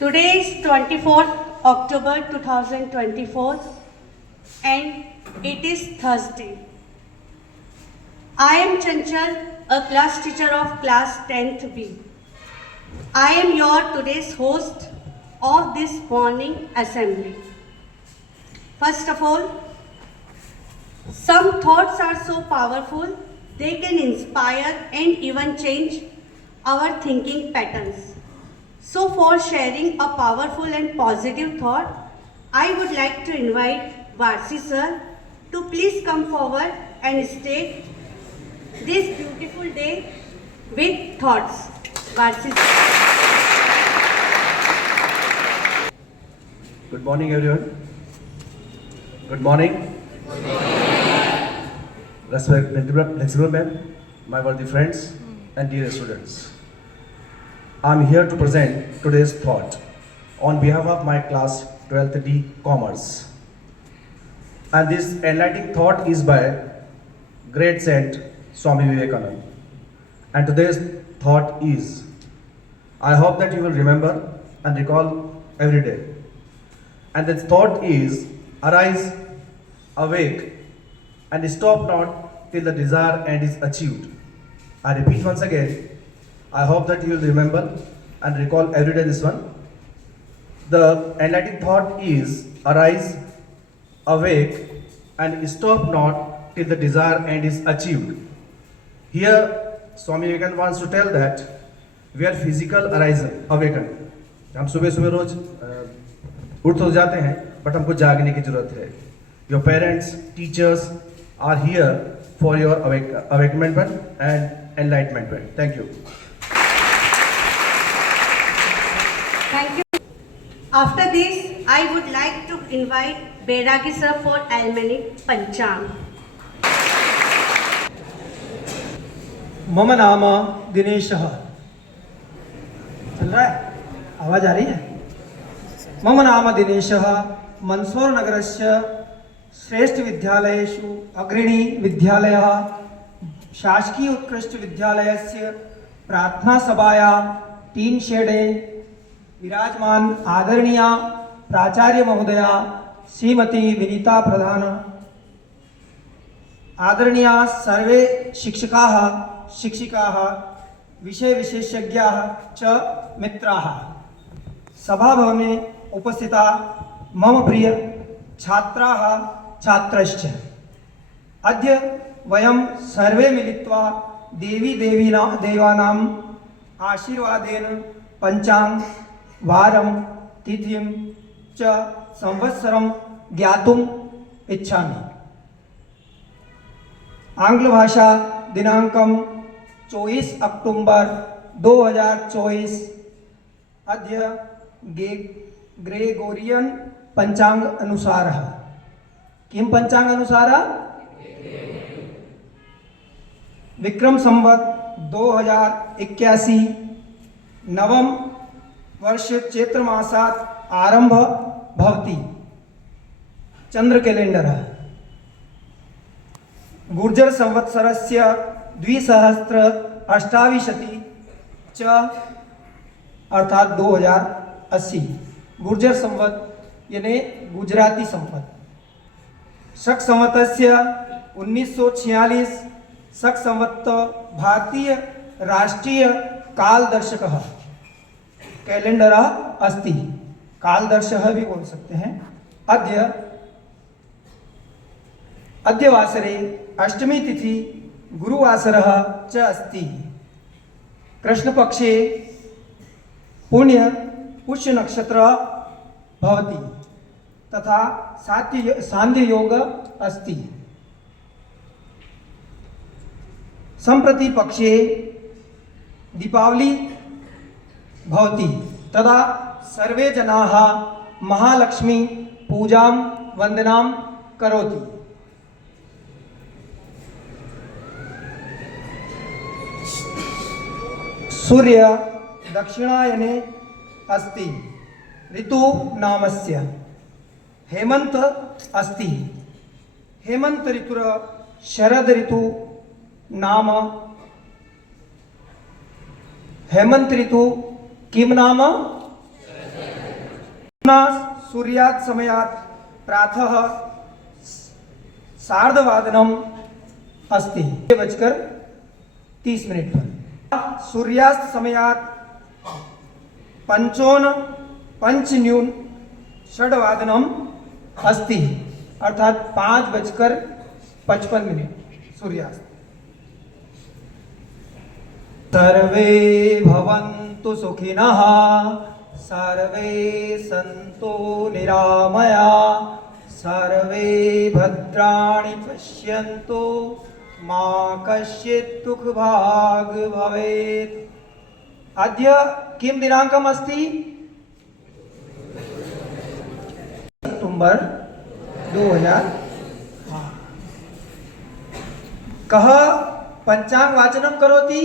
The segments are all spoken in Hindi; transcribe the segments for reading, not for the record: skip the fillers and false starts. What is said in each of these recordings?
Today is 24th October 2024 and it is Thursday. I am Chanchal, a class teacher of class 10th B. I am your today's host of this morning assembly. First of all, some thoughts are so powerful, they can inspire and even change our thinking patterns. So for sharing a powerful and positive thought, I would like to invite Varsi sir to please come forward and state this beautiful day with thoughts. Varsi sir. Good morning, everyone. Good morning. Respectable ma'am, my worthy friends and dear students. I am here to present today's thought on behalf of my class 12th D Commerce. And this enlightening thought is by great Saint Swami Vivekananda. And today's thought is, I hope that you will remember and recall every day. And the thought is, arise, awake, and stop not till the desire end is achieved. I repeat once again, I hope that you will remember and recall every day this one. The enlightening thought is, arise, awake, and stop not till the desire end is achieved. Here, Swami Vivekananda wants to tell that we are physical awakened. हम सुबह सुबह रोज उठ तो जाते हैं, बट हमको जागने की जरूरत है. Your parents, teachers are here for your awakenment and enlightenment. Thank you. Thank you. After this, I would like to invite Beragi sir for Almanic Panchang. मम नाम दिनेशः. चल रहा है? आवाज आ रही है? मम नाम दिनेशः. मंदसौर नगरस्य श्रेष्ठ विद्यालयेषु अग्रणी विद्यालयः शासकीय उत्कृष्ट विद्यालयस्य प्रार्थना सभाया टीन शेडे विराजमान आदरणीय प्राचार्य महोदया श्रीमती विनीता प्रधान, आदरणीय सर्वे शिक्षकाः शिक्षिकाः विषय विशेषज्ञाः च मित्राः, सभाभवने उपस्थिता मम प्रिय छात्राः छात्रश्च. अद्य वयं सर्वे मिलित्वा देवानाम् आशीर्वादेन पञ्चाङ्ग वारं तिथिं च संवत्सरं ज्ञातुम् इच्छामि. आंग्लभाषा दिनांकं 24 अक्टूबर 2024. अद्य ग्रेगोरियन पंचांग अनुसार. किम पंचांग अनुसार? विक्रम संवत 2081 नवम वर्ष चैत्र मासात् आरंभ भवति. चंद्र कैलेंडर. गुर्जर संवत्सरस्य 2028 च अर्थात 2080 गुर्जर संवत यानी गुजराती संवत. शक संवतस्य 1946 शक संवत भारतीय राष्ट्रीय कालदर्शकः कैलेंडर अस्ति. कालदर्शः भी बोल सकते हैं. अद्य वासरे अष्टमी तिथि गुरुवासरः च अस्ति. कृष्णपक्षे पुष्य नक्षत्र भवति तथा सांध्य योग अस्ति. संप्रति पक्षे दीपावली भवति तदा सर्वे जनाः महालक्ष्मी पूजां वंदनां करोति. सूर्य दक्षिणायने अस्ति. ऋतु नामस्य हेमंत अस्ति. हेमंत ऋतुर शरद ऋतु नाम. हेमंत ऋतु किम नाम? सूर्यास्त समयात् प्रातः सार्धवादनम अस्ति 6:30 पर। सूर्यास्त समयात् पंचन्यून षड्वादनम अस्ति अर्थात 5:55 सूर्यास्त। सर्वे भवन्तु सुखिनः सर्वे सन्तु निरामया सर्वे भद्राणि पश्यन्तु मा कश्चित् दुःखभाग् भवेत्। अद्य किं दिनाङ्कम् अस्ति? सितंबर 2000। कः पंचांग वाचनं करोति?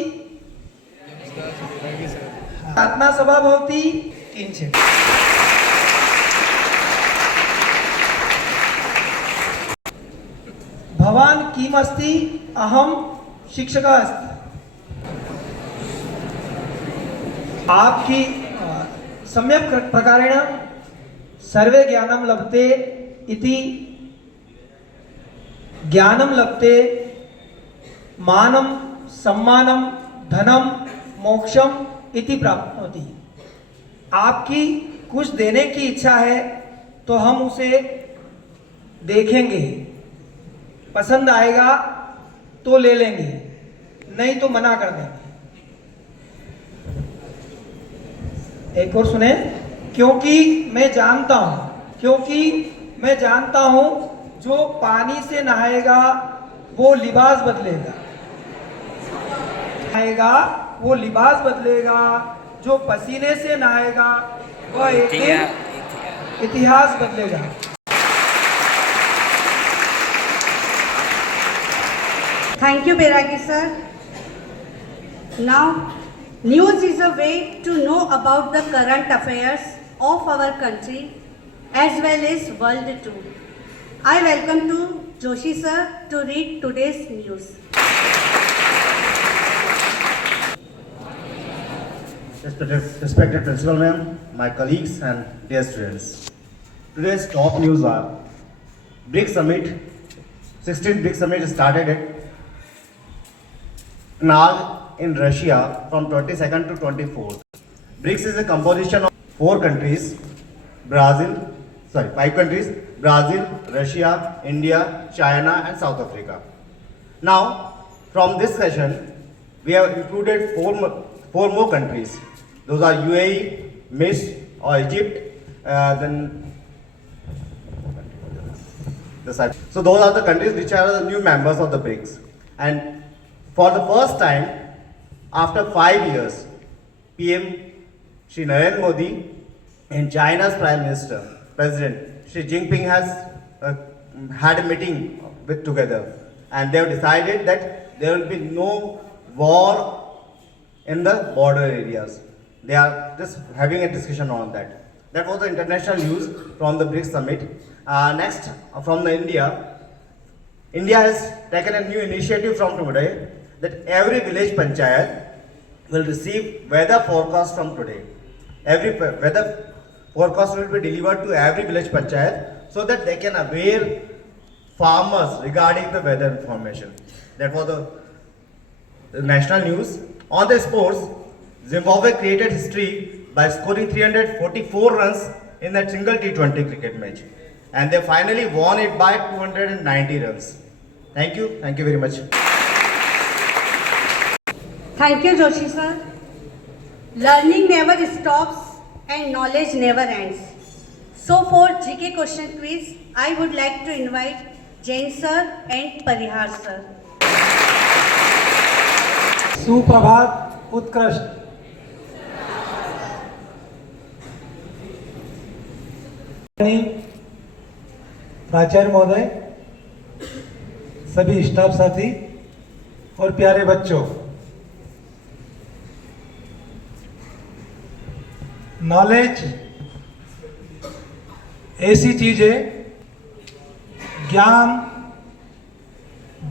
प्रार्थना सभा भवति किञ्चित्। भवान् किम् अस्ति? अहं शिक्षकः अस्मि। आपकी सम्यक् प्रकारेण सर्वे ज्ञानं लभते इति ज्ञानं लभते मानं सम्मानं धनं मोक्षम इति प्राप्नोति। आपकी कुछ देने की इच्छा है तो हम उसे देखेंगे, पसंद आएगा तो ले लेंगे, नहीं तो मना कर देंगे। एक और सुने, क्योंकि मैं जानता हूं जो पानी से नहाएगा वो लिबास बदलेगा, जो पसीने से नहाएगा वह एक दिन इतिहास बदलेगा। Thank you, Beragi sir. Now, news is a way to know about the current affairs of our country as well as world too. I welcome to Joshi sir to read today's news. Respected Principal Ma'am, my colleagues and dear students. Today's top news are BRICS Summit, 16th BRICS Summit started at Prague in Russia from 22nd to 24th. BRICS is a composition of 5 countries, Brazil, Russia, India, China and South Africa. Now, from this session, we have included 4 more countries. Those are UAE, Misr or Egypt, So those are the countries which are the new members of the BRICS. And for the first time, after 5 years, PM Shri Narendra Modi and China's President Xi Jinping has had a meeting together, and they have decided that there will be no war in the border areas. They are just having a discussion on that. That was the international news from the BRICS summit. Next, from the India has taken a new initiative from today that every village panchayat will receive weather forecast from today. Every weather forecast will be delivered to every village panchayat so that they can aware farmers regarding the weather information. That was the national news. On the sports, Zimbabwe created history by scoring 344 runs in that single T20 cricket match. And they finally won it by 290 runs. Thank you very much. Thank you, Joshi sir. Learning never stops and knowledge never ends. So for GK question quiz, I would like to invite Jain sir and Parihar sir. सुप्रभात, उत्कृष्ट। प्राचार्य महोदय, सभी स्टाफ साथी और प्यारे बच्चों, नॉलेज ऐसी चीज है, ज्ञान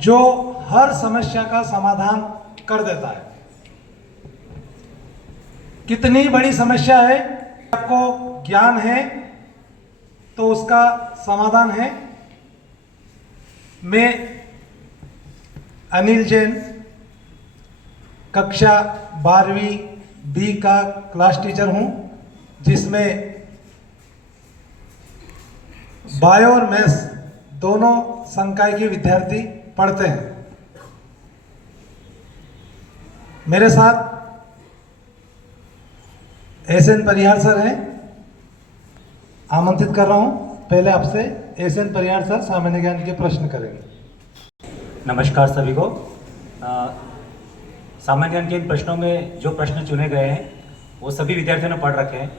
जो हर समस्या का समाधान कर देता है। कितनी बड़ी समस्या है, आपको ज्ञान है तो उसका समाधान है। मैं अनिल जैन, कक्षा 12वीं बी का क्लास टीचर हूं, जिसमें बायो और मैथ्स दोनों संकाय के विद्यार्थी पढ़ते हैं। मेरे साथ एसएन परिहार सर हैं। आमंत्रित कर रहा हूं, पहले आपसे एसएन परिहार सर सामान्य ज्ञान के प्रश्न करेंगे। नमस्कार सभी को। सामान्य ज्ञान के इन प्रश्नों में जो प्रश्न चुने गए हैं वो सभी विद्यार्थियों ने पढ़ रखे हैं,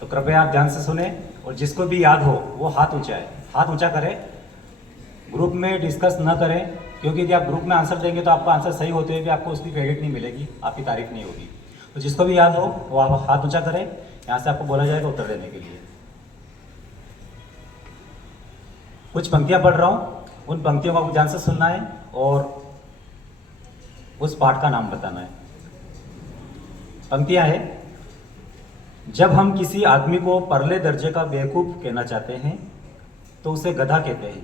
तो कृपया आप ध्यान से सुने और जिसको भी याद हो वो हाथ ऊंचा करें। ग्रुप में डिस्कस न करें, क्योंकि यदि आप ग्रुप में आंसर देंगे तो आपका आंसर सही होते हुए भी आपको उसकी क्रेडिट नहीं मिलेगी, आपकी तारीफ नहीं होगी। तो जिसको भी याद हो वो आप हाथ ऊंचा करें, यहाँ से आपको बोला जाएगा उत्तर देने के लिए। कुछ पंक्तियां पढ़ रहा हूँ, उन पंक्तियों को आपको ध्यान से सुनना है और उस पाठ का नाम बताना है। पंक्तियां है, जब हम किसी आदमी को परले दर्जे का बेवकूफ कहना चाहते हैं तो उसे गधा कहते हैं।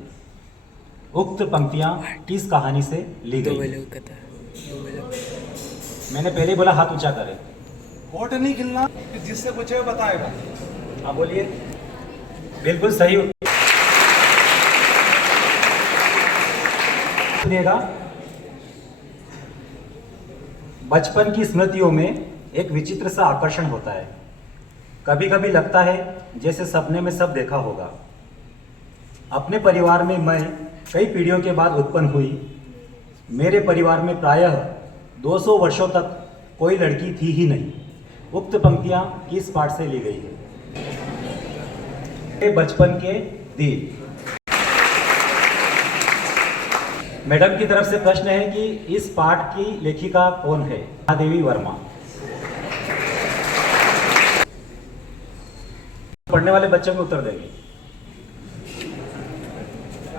उक्त पंक्तियां किस कहानी से ली गई हैं? मैंने पहले ही बोला हाथ ऊंचा करें। वोट नहीं गिनना, जिससे पूछे वो बताएगा। आप बोलिए। बिल्कुल सही उत्तर। सुनिएगा, बचपन की स्मृतियों में एक विचित्र सा आकर्षण होता है। कभी कभी लगता है जैसे सपने में सब देखा होगा। अपने परिवार में मैं कई पीढ़ियों के बाद उत्पन्न हुई। मेरे परिवार में प्रायः 200 वर्षों तक कोई लड़की थी ही नहीं। उक्त पंक्तियां किस पाठ से ली गई है? बचपन के दिन। मैडम की तरफ से प्रश्न है कि इस पाठ की लेखिका कौन है? महादेवी वर्मा। पढ़ने वाले बच्चों में उत्तर देंगे।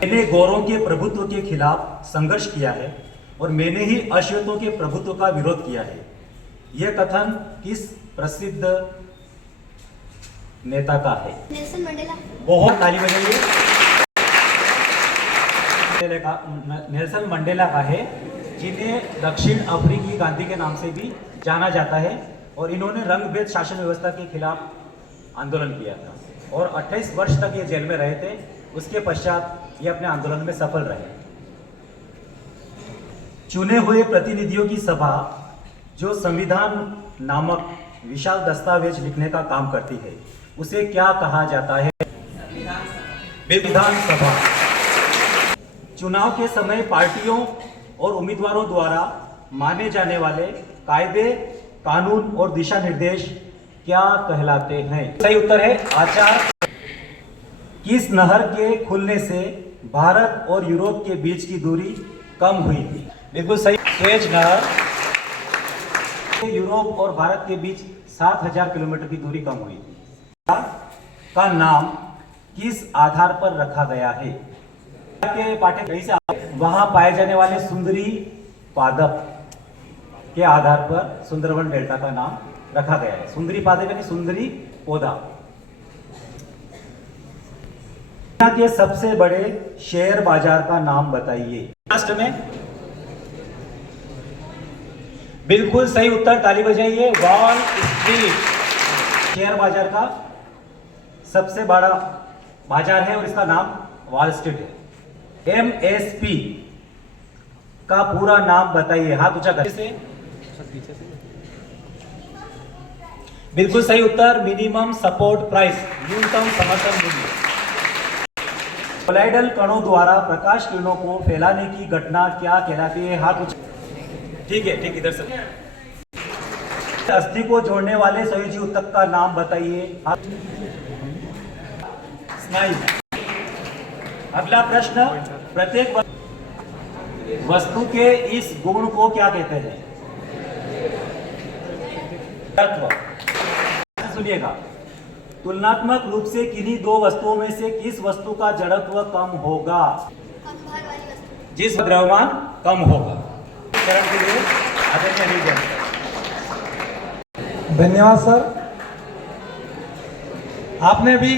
मैंने गौरों के प्रभुत्व के खिलाफ संघर्ष किया है और मैंने ही अश्वेतों के प्रभुत्व का विरोध किया है। यह कथन किस प्रसिद्ध नेता का है? Nelson Mandela. बहुत ताली बजाइए। नेल्सन मंडेला का है, जिन्हें दक्षिण अफ्रीकी गांधी के नाम से भी जाना जाता है और इन्होंने रंगभेद शासन व्यवस्था के खिलाफ आंदोलन किया था और 28 वर्ष तक ये जेल में रहे थे। उसके पश्चात ये अपने आंदोलन में सफल रहे। चुने हुए प्रतिनिधियों की सभा जो संविधान नामक विशाल दस्तावेज लिखने का काम करती है, उसे क्या कहा जाता है? विधानसभा। चुनाव के समय पार्टियों और उम्मीदवारों द्वारा माने जाने वाले कायदे, कानून और दिशा निर्देश क्या कहलाते हैं? सही उत्तर है आचार। किस नहर के खुलने से भारत और यूरोप के बीच की दूरी कम हुई थी? बिल्कुल सही, सुएज नहर। यूरोप और भारत के बीच 7000 किलोमीटर की दूरी कम हुई थी। का नाम किस आधार पर रखा गया है? के पाठ्य कहीं से वहां पाए जाने वाले सुंदरी पादप के आधार पर सुंदरवन डेल्टा का नाम रखा गया है। सुंदरी पादप यानी सुंदरी पौधा। दुनिया के सबसे बड़े शेयर बाजार का नाम बताइए। राष्ट्र में बिल्कुल सही उत्तर, ताली बजाइए। वॉल स्ट्रीट शेयर बाजार का सबसे बड़ा बाजार है और इसका नाम वॉल स्ट्रीट है। MSP का पूरा नाम बताइए। हाथ ऊंचा करके। बिल्कुल सही उत्तर, मिनिमम सपोर्ट प्राइस, न्यूनतम समर्थन मूल्य। कोलाइडल कणों द्वारा प्रकाश किरणों को फैलाने की घटना क्या कहलाती है? हाथ ऊंचा। ठीक है, ठीक, इधर से। अस्थि को जोड़ने वाले संयोजी ऊतक का नाम बताइए। स्नायु। अगला प्रश्न, प्रत्येक वस्तु के इस गुण को क्या कहते हैं? जड़त्व। सुनिएगा, तुलनात्मक रूप से किन्हीं दो वस्तुओं में से किस वस्तु का जड़त्व कम होगा? कम भार वाली वस्तु। जिस द्रव्यमान कम होगा। चरण के लिए आदरणीय अनिल जैन। धन्यवाद सर। आपने भी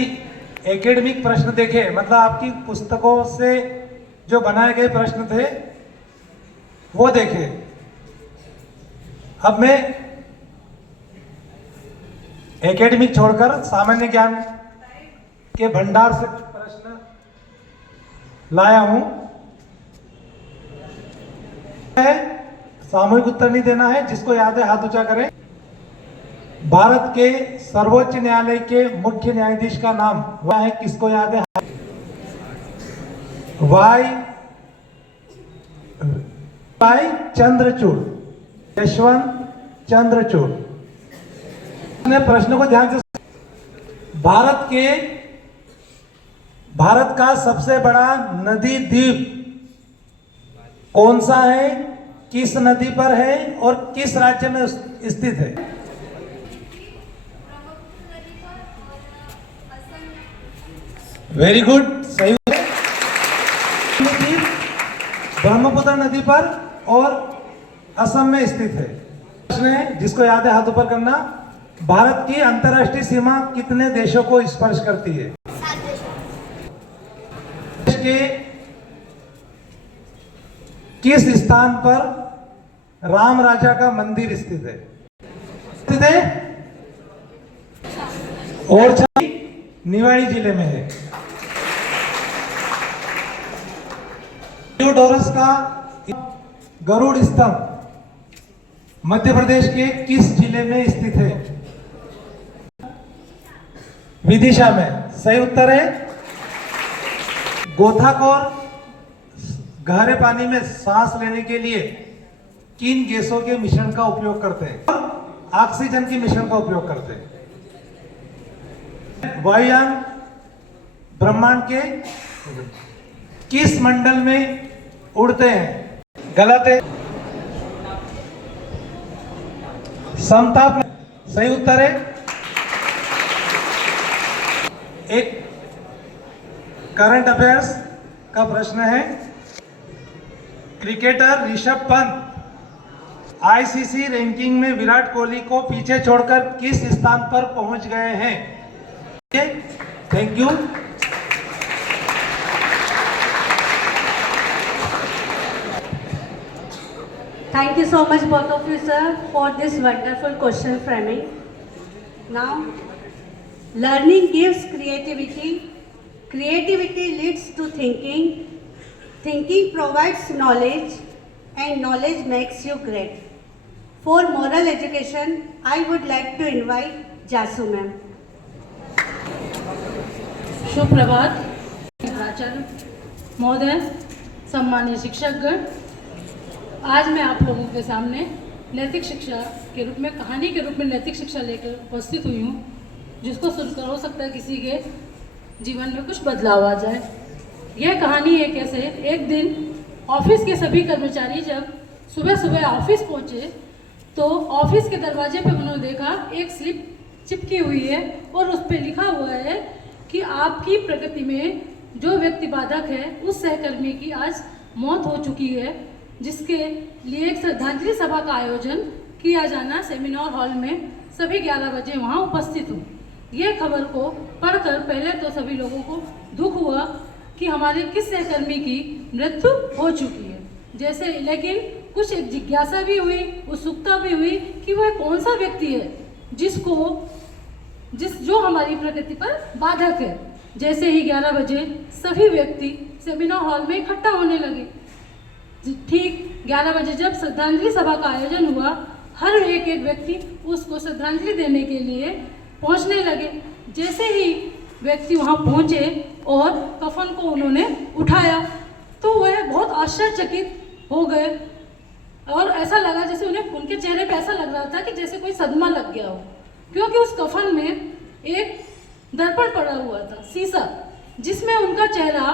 एकेडमिक प्रश्न देखे, मतलब आपकी पुस्तकों से जो बनाए गए प्रश्न थे वो देखे। अब मैं एकेडमिक छोड़कर सामान्य ज्ञान के भंडार से कुछ प्रश्न लाया हूं। सामूहिक उत्तर नहीं देना है, जिसको याद है हाथ ऊंचा करें। भारत के सर्वोच्च न्यायालय के मुख्य न्यायाधीश का नाम वह है, किसको याद है? वाई चंद्रचूड़, यशवंत चंद्रचूड़। प्रश्न को ध्यान से, भारत का सबसे बड़ा नदी द्वीप कौन सा है, किस नदी पर है और किस राज्य में स्थित है? वेरी गुड, सही है। ब्रह्मपुत्र नदी पर और असम में स्थित है। प्रश्न है जिसको याद है हाथ ऊपर करना। भारत की अंतर्राष्ट्रीय सीमा कितने देशों को स्पर्श करती है? 7 देशों। देश के किस स्थान पर राम राजा का मंदिर स्थित है? और निवाड़ी जिले में है। थियोडोरस का गरुड़ स्तंभ मध्य प्रदेश के किस जिले में स्थित है? विदिशा में। सही उत्तर है। गोताखोर गहरे पानी में सांस लेने के लिए किन गैसों के मिश्रण का उपयोग करते हैं? ऑक्सीजन के मिश्रण का उपयोग करते हैं। वायुयान ब्रह्मांड के किस मंडल में उड़ते हैं? गलत है। समताप में। सही उत्तर है। एक करंट अफेयर्स का प्रश्न है। Cricketer Rishabh Pant ICC ranking में विराट कोहली को पीछे छोड़कर किस स्थान पर पहुंच गए हैं? Thank you. Thank you so much both of you sir for this wonderful question framing. Now, learning gives creativity. Creativity leads to thinking. Thinking provides knowledge and knowledge makes you great. For moral education, I would like to invite Jasu ma'am. शुभ प्रभात प्राचार्य महोदय, सम्मानीय शिक्षकगण। आज मैं आप लोगों के सामने नैतिक शिक्षा के रूप में, कहानी के रूप में नैतिक शिक्षा लेकर उपस्थित हुई हूँ, जिसको सुनकर हो सकता है किसी के जीवन में कुछ बदलाव आ जाए। यह कहानी एक ऐसे, एक दिन ऑफिस के सभी कर्मचारी जब सुबह सुबह ऑफिस पहुँचे तो ऑफिस के दरवाजे पे उन्होंने देखा एक स्लिप चिपकी हुई है और उस पर लिखा हुआ है कि आपकी प्रगति में जो व्यक्ति बाधक है उस सहकर्मी की आज मौत हो चुकी है, जिसके लिए एक श्रद्धांजलि सभा का आयोजन किया जाना सेमिनार हॉल में सभी 11 बजे वहां उपस्थित हूँ। यह खबर को पढ़कर पहले तो सभी लोगों को दुख हुआ कि हमारे किस सहकर्मी की मृत्यु हो चुकी है, जैसे, लेकिन कुछ एक जिज्ञासा भी हुई, उत्सुकता भी हुई कि वह कौन सा व्यक्ति है जो हमारी प्रगति पर बाधक है। जैसे ही 11 बजे सभी व्यक्ति सेमिनार हॉल में इकट्ठा होने लगे। ठीक 11 बजे जब श्रद्धांजलि सभा का आयोजन हुआ, हर एक व्यक्ति उसको श्रद्धांजलि देने के लिए पहुंचने लगे। जैसे ही व्यक्ति वहां पहुंचे और कफन को उन्होंने उठाया तो वह बहुत आश्चर्यचकित हो गए और ऐसा लगा जैसे उनके चेहरे पे ऐसा लग रहा था कि जैसे कोई सदमा लग गया हो, क्योंकि उस कफन में एक दर्पण पड़ा हुआ था, शीशा, जिसमें उनका चेहरा,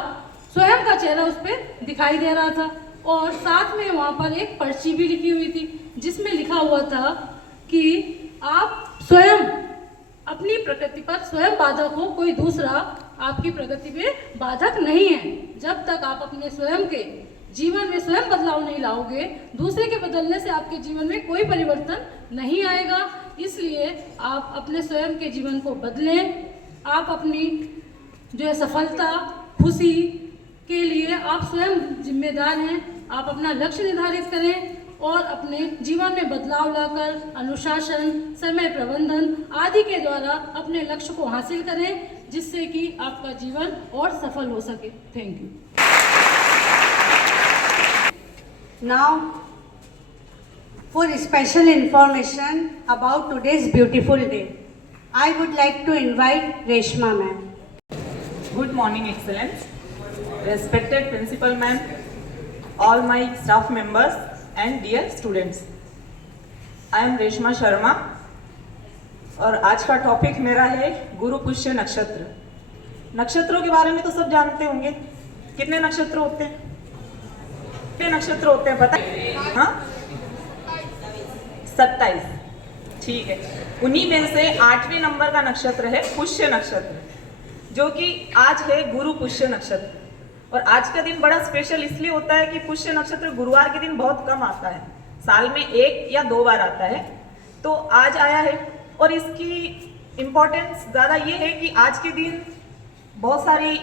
स्वयं का चेहरा उस पर दिखाई दे रहा था। और साथ में वहाँ पर एक पर्ची भी लिखी हुई थी जिसमें लिखा हुआ था कि आप स्वयं अपनी प्रकृति पर स्वयं बाधक हो, कोई दूसरा आपकी प्रगति पे बाधक नहीं है। जब तक आप अपने स्वयं के जीवन में स्वयं बदलाव नहीं लाओगे, दूसरे के बदलने से आपके जीवन में कोई परिवर्तन नहीं आएगा। इसलिए आप अपने स्वयं के जीवन को बदलें, आप अपनी जो है सफलता, खुशी के लिए आप स्वयं जिम्मेदार हैं। आप अपना लक्ष्य निर्धारित करें और अपने जीवन में बदलाव लाकर अनुशासन, समय प्रबंधन आदि के द्वारा अपने लक्ष्य को हासिल करें, जिससे कि आपका जीवन और सफल हो सके। Thank you. Now, for special information about today's beautiful day, I would like to invite Reshma ma'am. Good morning, Excellence. Respected Principal Ma'am, all my staff members and dear students. I am Reshma Sharma और आज का टॉपिक मेरा है गुरु पुष्य नक्षत्र। नक्षत्रों के बारे में तो सब जानते होंगे। कितने नक्षत्र होते हैं? कितने नक्षत्र होते हैं पता है? हाँ, 27। ठीक है। उन्हीं में से 8वें नंबर का नक्षत्र है पुष्य नक्षत्र, जो कि आज है गुरु पुष्य नक्षत्र। और आज का दिन बड़ा स्पेशल इसलिए होता है कि पुष्य नक्षत्र गुरुवार के दिन बहुत कम आता है, साल में 1 या 2 बार आता है, तो आज आया है। और इसकी इम्पोर्टेंस ज़्यादा ये है कि आज के दिन बहुत सारी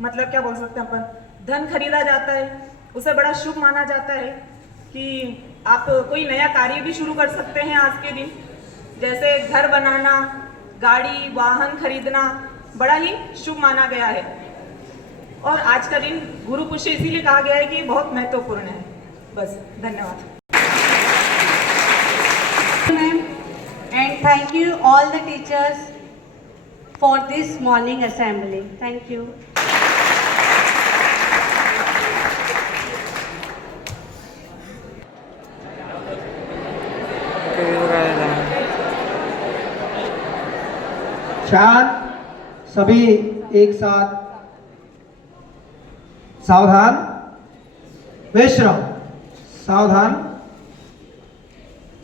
मतलब क्या बोल सकते हैं अपन, धन खरीदा जाता है, उसे बड़ा शुभ माना जाता है कि आप कोई नया कार्य भी शुरू कर सकते हैं आज के दिन, जैसे घर बनाना, गाड़ी वाहन खरीदना बड़ा ही शुभ माना गया है। और आज का दिन गुरु पुष्य इसीलिए कहा गया है कि बहुत महत्वपूर्ण है। बस, धन्यवाद। Ma'am, and thank you all the teachers for this morning assembly. Thank you. शांत, सभी एक साथ, सावधान, विश्राम, सावधान,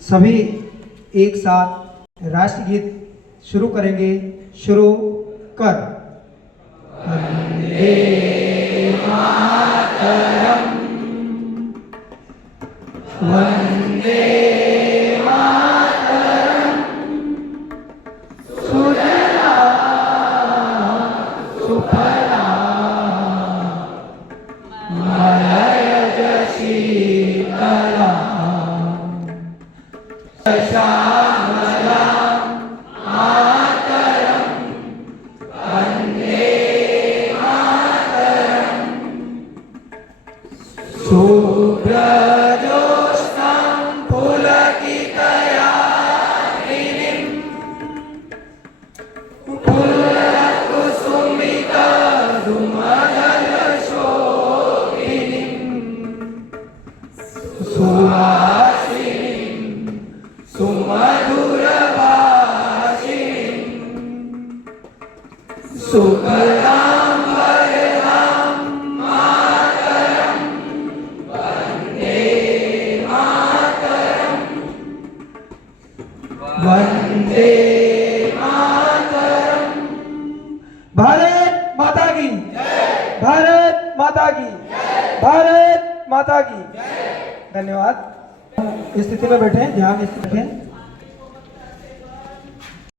सभी एक साथ राष्ट्रगीत शुरू करेंगे। शुरू कर। वंदे मातरम, वंदे मातरम, सुजला सुफला मलयज शीतला श्यामला मातरम, वंदे मातरम, शुभ्रजोत्स्नां पुलकितयामिनीं पुलकुसुमितद्रुमदलशोभिनीं सुहासिनीं सुमधुरभाषिणीं सुखदां वरदां मातरं, वन्दे मातरं, वन्दे मातरं। भारत माता की, भारत माता की, भारत माता की। धन्यवाद। इस स्थिति में बैठे, ध्यान स्थिति में।